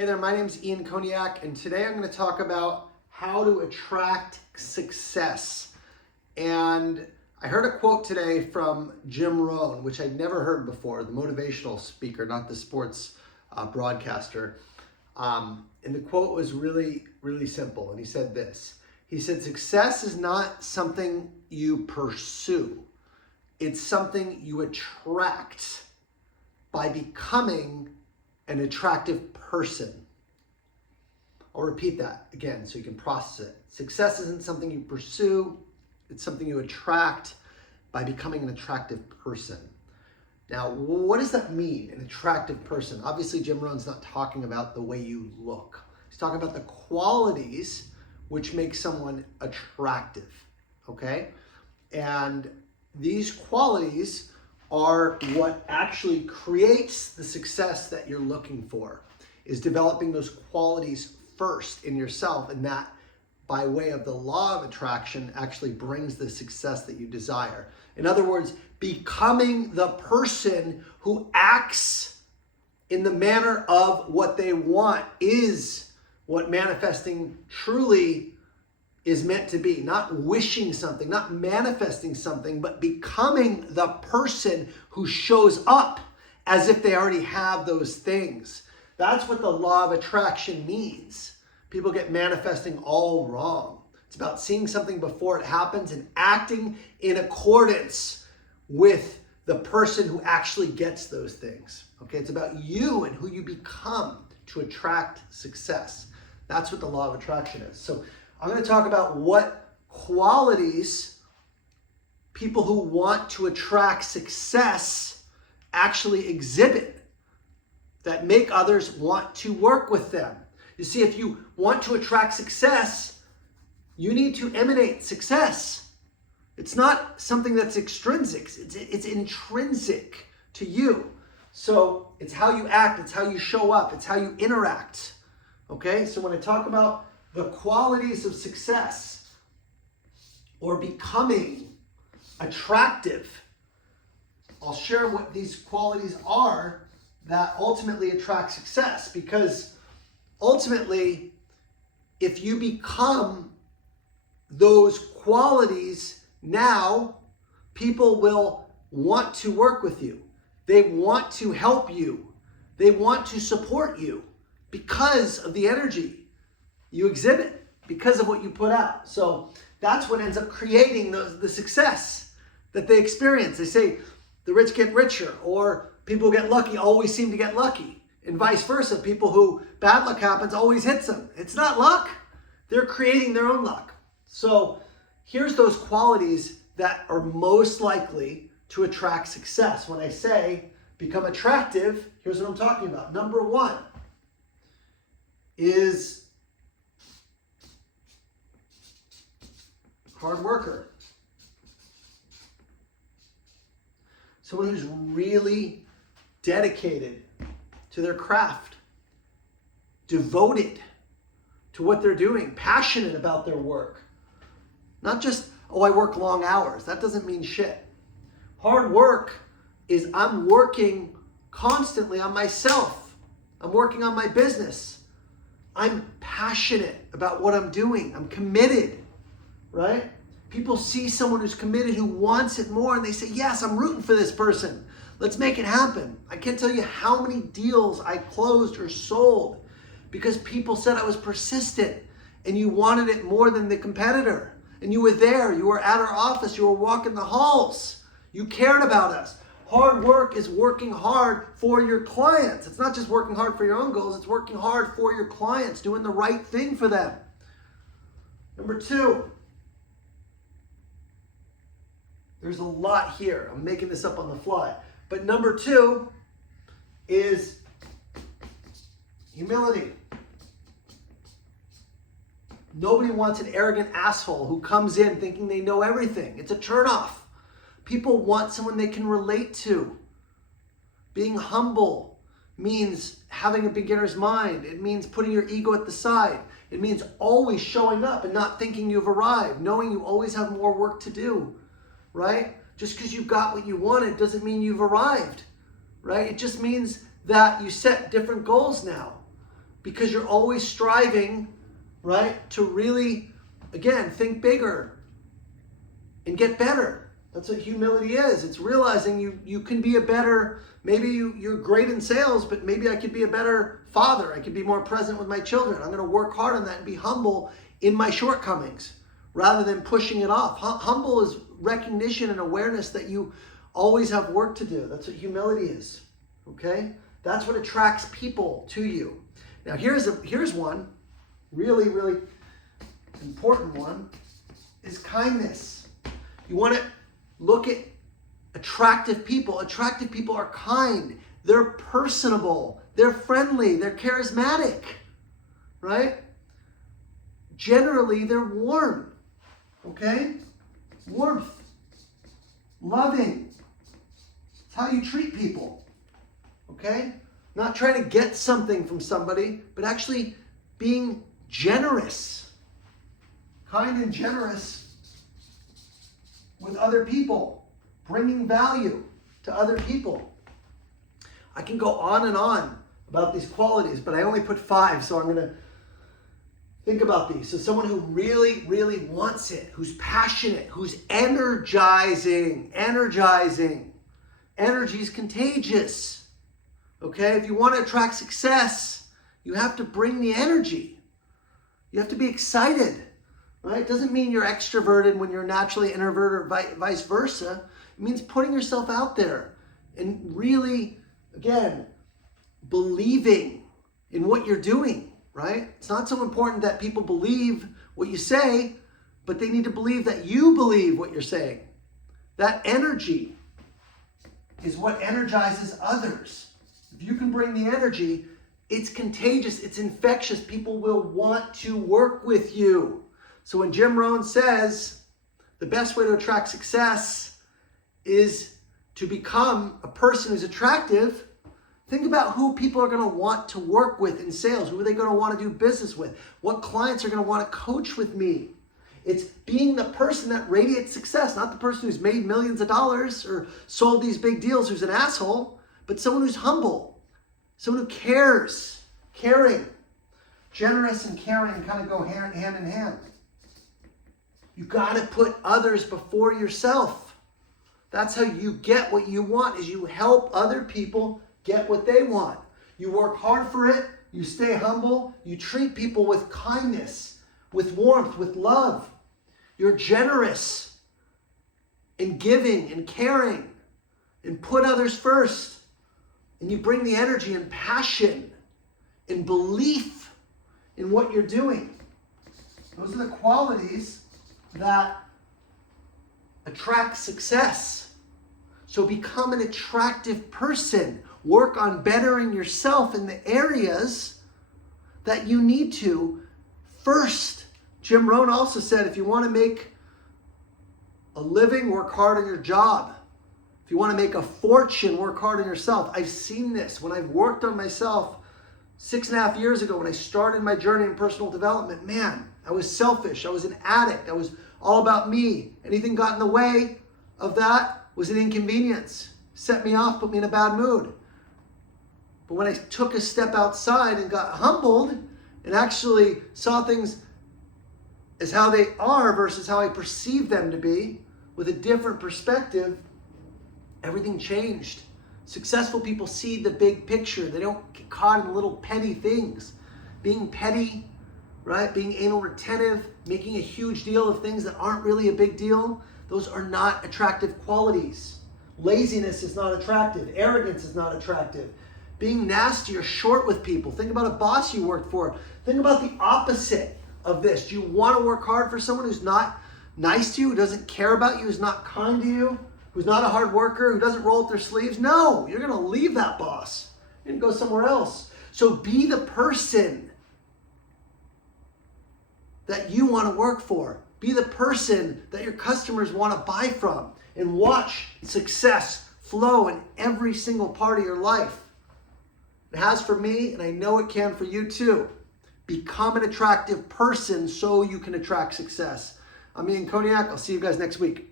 Hey there, my name's Ian Koniak, and today I'm going to talk about how to attract success. And I heard a quote today from Jim Rohn, which I'd never heard before, the motivational speaker, not the sports broadcaster. And the quote was really, really simple. And he said this. He said, success is not something you pursue. It's something you attract by becoming an attractive person. I'll repeat that again so you can process it. Success isn't something you pursue. It's something you attract by becoming an attractive person. Now, what does that mean, an attractive person? Obviously, Jim Rohn's not talking about the way you look. He's talking about the qualities which make someone attractive, okay? And these qualities are what actually creates the success that you're looking for, is developing those qualities first in yourself, and that by way of the law of attraction actually brings the success that you desire. In other words, becoming the person who acts in the manner of what they want is what manifesting truly is meant to be. Not wishing something, not manifesting something, but becoming the person who shows up as if they already have those things. That's what the law of attraction means. People get manifesting all wrong. It's about seeing something before it happens and acting in accordance with the person who actually gets those things. Okay, it's about you and who you become to attract success. That's what the law of attraction is. So I'm going to talk about what qualities people who want to attract success actually exhibit that make others want to work with them. You see, if you want to attract success, you need to emanate success. It's not something that's extrinsic. It's intrinsic to you. So it's how you act. It's how you show up. It's how you interact. Okay? So when I talk about the qualities of success or becoming attractive, I'll share what these qualities are that ultimately attract success. Because ultimately, if you become those qualities now, people will want to work with you. They want to help you. They want to support you because of the energy you exhibit, because of what you put out. So that's what ends up creating the success that they experience. They say the rich get richer, or people who get lucky always seem to get lucky, and vice versa. People who bad luck happens always hits them. It's not luck. They're creating their own luck. So here's those qualities that are most likely to attract success. When I say become attractive, here's what I'm talking about. Number one is hard worker. Someone who's really dedicated to their craft, devoted to what they're doing, passionate about their work. Not just, oh, I work long hours. That doesn't mean shit. Hard work is I'm working constantly on myself. I'm working on my business. I'm passionate about what I'm doing. I'm committed. Right? People see someone who's committed, who wants it more, and they say, yes, I'm rooting for this person. Let's make it happen. I can't tell you how many deals I closed or sold because people said I was persistent and you wanted it more than the competitor. And you were there. You were at our office. You were walking the halls. You cared about us. Hard work is working hard for your clients. It's not just working hard for your own goals. It's working hard for your clients, doing the right thing for them. Number two, there's a lot here. I'm making this up on the fly. But number two is humility. Nobody wants an arrogant asshole who comes in thinking they know everything. It's a turnoff. People want someone they can relate to. Being humble means having a beginner's mind. It means putting your ego at the side. It means always showing up and not thinking you've arrived, knowing you always have more work to do. Right? Just because you got what you wanted doesn't mean you've arrived, right? It just means that you set different goals now. because you're always striving, right, to really, again, think bigger and get better. That's what humility is. It's realizing you can be a better, maybe you're great in sales, but maybe I could be a better father. I could be more present with my children. I'm going to work hard on that and be humble in my shortcomings rather than pushing it off. Humble is recognition and awareness that you always have work to do. That's what humility is, okay? That's what attracts people to you. Now here's one, really, really important one, is kindness. You want to look at attractive people. Attractive people are kind. They're personable. They're friendly. They're charismatic, right? Generally, they're warm, okay? Warmth, loving. It's how you treat people, okay? Not trying to get something from somebody, but actually being generous, kind and generous with other people, bringing value to other people. I can go on and on about these qualities, but I only put 5, so I'm going to think about these. So someone who really, really wants it, who's passionate, who's energizing. Energy is contagious. Okay? If you want to attract success, you have to bring the energy. You have to be excited. Right? It doesn't mean you're extroverted when you're naturally introverted or vice versa. It means putting yourself out there and really, again, believing in what you're doing, right? It's not so important that people believe what you say, but they need to believe that you believe what you're saying. That energy is what energizes others. If you can bring the energy, it's contagious, it's infectious. People will want to work with you. So when Jim Rohn says the best way to attract success is to become a person who's attractive, think about who people are going to want to work with in sales. Who are they going to want to do business with? What clients are going to want to coach with me? It's being the person that radiates success, not the person who's made millions of dollars or sold these big deals who's an asshole, but someone who's humble, someone who cares, caring. Generous and caring kind of go hand in hand. You got to put others before yourself. That's how you get what you want, is you help other people get what they want. You work hard for it, you stay humble, you treat people with kindness, with warmth, with love. You're generous in giving and caring and put others first. And you bring the energy and passion and belief in what you're doing. Those are the qualities that attract success. So become an attractive person. Work on bettering yourself in the areas that you need to first. Jim Rohn also said, if you want to make a living, work hard on your job. If you want to make a fortune, work hard on yourself. I've seen this when I've worked on myself 6.5 years ago when I started my journey in personal development. Man, I was selfish. I was an addict. I was all about me. Anything got in the way of that was an inconvenience. Set me off, put me in a bad mood. But when I took a step outside and got humbled and actually saw things as how they are versus how I perceive them to be with a different perspective, everything changed. Successful people see the big picture. They don't get caught in little petty things. Being petty, right? Being anal retentive, making a huge deal of things that aren't really a big deal. Those are not attractive qualities. Laziness is not attractive. Arrogance is not attractive. Being nasty or short with people. Think about a boss you worked for. Think about the opposite of this. Do you want to work hard for someone who's not nice to you, who doesn't care about you, who's not kind to you, who's not a hard worker, who doesn't roll up their sleeves? No, you're going to leave that boss. You're going to go somewhere else. So be the person that you want to work for. Be the person that your customers want to buy from, and watch success flow in every single part of your life. It has for me, and I know it can for you too. Become an attractive person so you can attract success. I'm Ian Koniak. I'll see you guys next week.